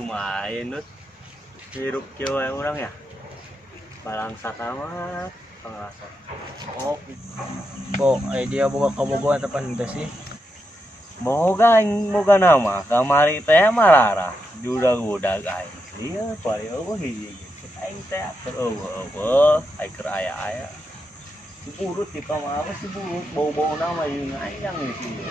kumain nut hirup cewek orang ya balangsat amat pengrasa oh dia boga kabogohan tepan henteu sih. moga nama kamari teh marara judag-udag aing ieu pari eueuh hiji aing teh atur eueuh aing keur aya-aya burut di kamar apa sih burut bau-bau nama ieu aing di sini.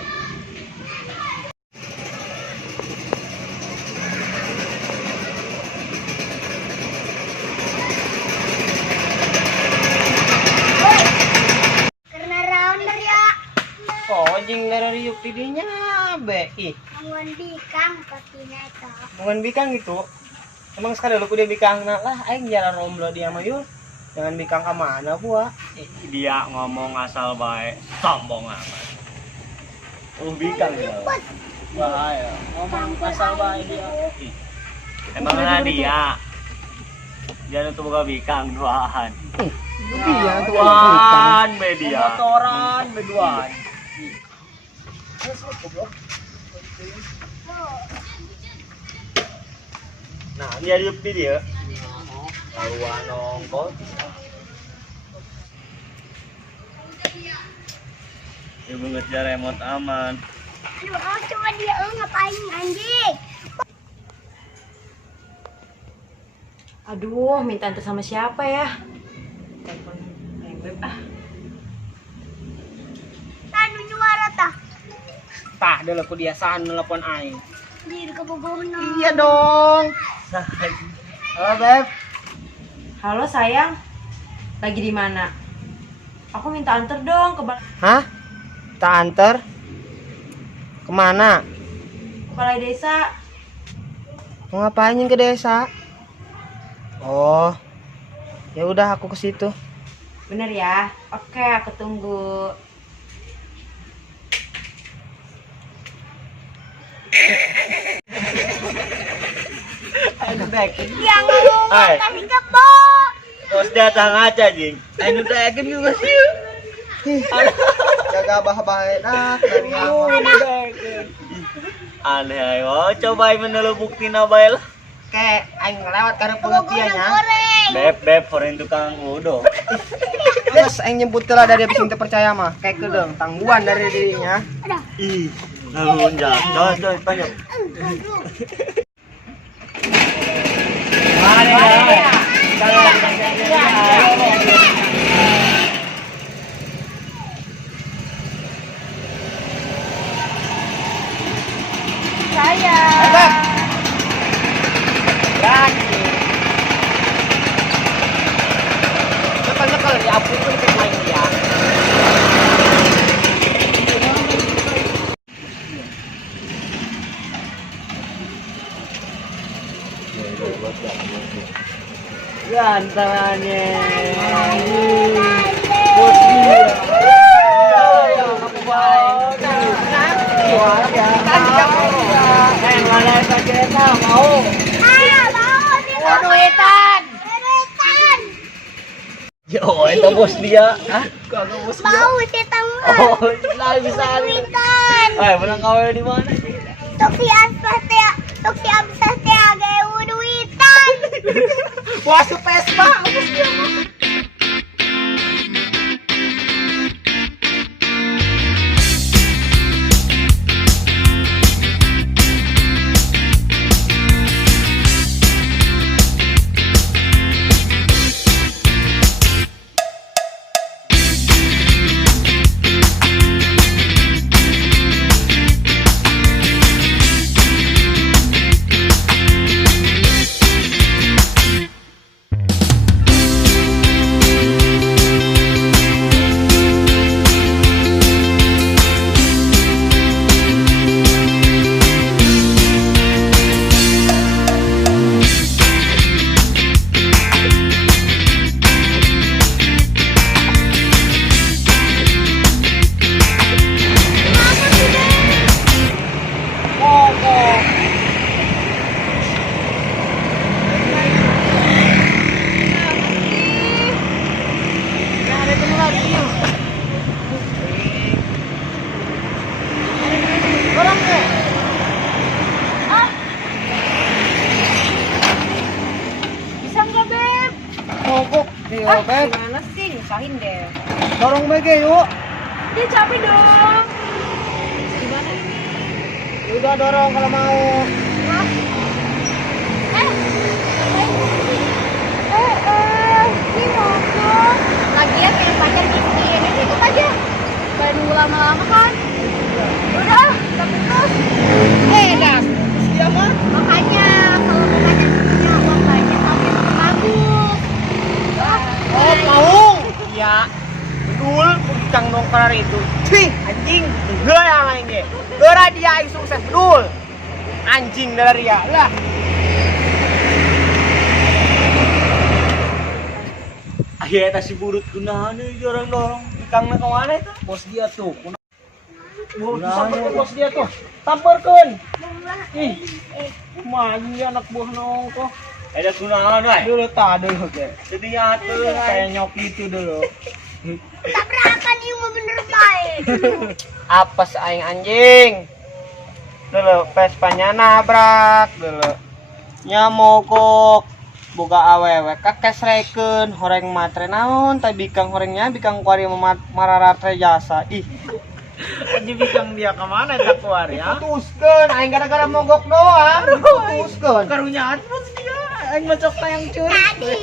Jing ngarariuk tidinya be ih Mungun bikang pastinya itu. mungan bikang gitu. Emang sekali lu kudu bikang lah aing jalan romblo dia mah yuk. Jangan bikang ka mana buah. Dia ngomong asal baik sombong amat bikang ya bahaya ngomong asal baik dia emang dia jangan tuh buka bikang duaan Iya duaan media motoran beduan. nah dia di dia laluan nongkol ibu ngejar remote aman Coba dia ngapain anjing? Aduh, minta antar sama siapa ya? Telepon beb ah. Tanu nyuara tah. Tah dulu ku dia san nelpon aing. Di kebogonan. Iya dong. Halo beb. Halo sayang, lagi di mana? Aku minta antar dong ke Hah? Tak anter? Kemana? balai desa. Mau ngapain ke desa? Oh, ya udah aku ke situ. Bener ya? Oke, aku tunggu. Aduh baik. Yang ngomong Hai. tapi kebo. bos datang aja jing anu teh juga sih Jaga bah-bah enak dari aneh ayo coba menelu bukti nabail Kayak aing lewat karena pengertiannya. beb foreign tukang udo Terus aing nyebut telah dari abis percaya mah. Kayak kedeng tangguhan dari dirinya. ih namun jangan panjang Nyekel diampun ke main dia. antaranya Bos dia. mana saja mau Ayo mau dia duitan. Duitan. yo itu bos dia ah Kagak bos dia. Mau sih tamu. oh lah bisa Duitan. menang kawin di mana Toki absah teh agak duitan. Wah, Vespa. Bos dia mah. Yo, Beb. Gimana sih? Nyusahin deh. Dorong bege yuk. Dia capek dong. Gimana? Udah dorong kalau mau. Ini mogok. Lagian yang pacar miskin, ini ikut aja. Gak nunggu lama-lama kan? Udah, tapi terus. Dah. Dia mah. Makanya kalau mau pacar punya uang banyak tapi bagus. Oh, mau. Iya. Betul, bikang nongkrar itu. Cih, anjing. Enggak yang lainnya. Dora dia yang sukses, betul. Anjing dari dia. Lah. Akhirnya tas si burut kunahan nih dorong-dorong. Ikangnya kemana itu? Bos dia tuh. Bos dia tuh. Tamparkan. Ih. Maju anak buah nongko. Ada kunahan weh. Dulu tak dulu ke. Jadi atur Kayak nyoki itu dulu. Tabrakan yung bener baik. Apa aing anjing? Dulu Vespanya nabrak dulu. Nya mogok. Boga awewe kakesreken horeng matre naon tapi bikang horengnya bikang kuari mararatre jasa. Ih. Aja bikang dia kemana tak kuari ya? Putuskeun aing gara-gara mogok doang. Putuskeun. Karunya bos dia aing macok tayang curi. Tadi.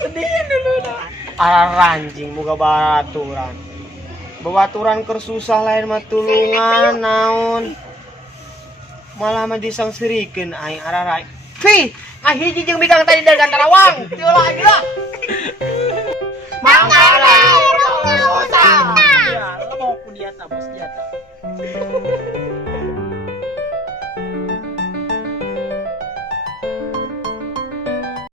Sedih dulu dah. Araranjing boga baraturan. Babaturan keur susah lain mah tulungan naon. Malah mah disangsirikeun aing ararai. Fi, ah hiji jeung bikang tadi dari Gantarawang. Teu lagi lah. Mangga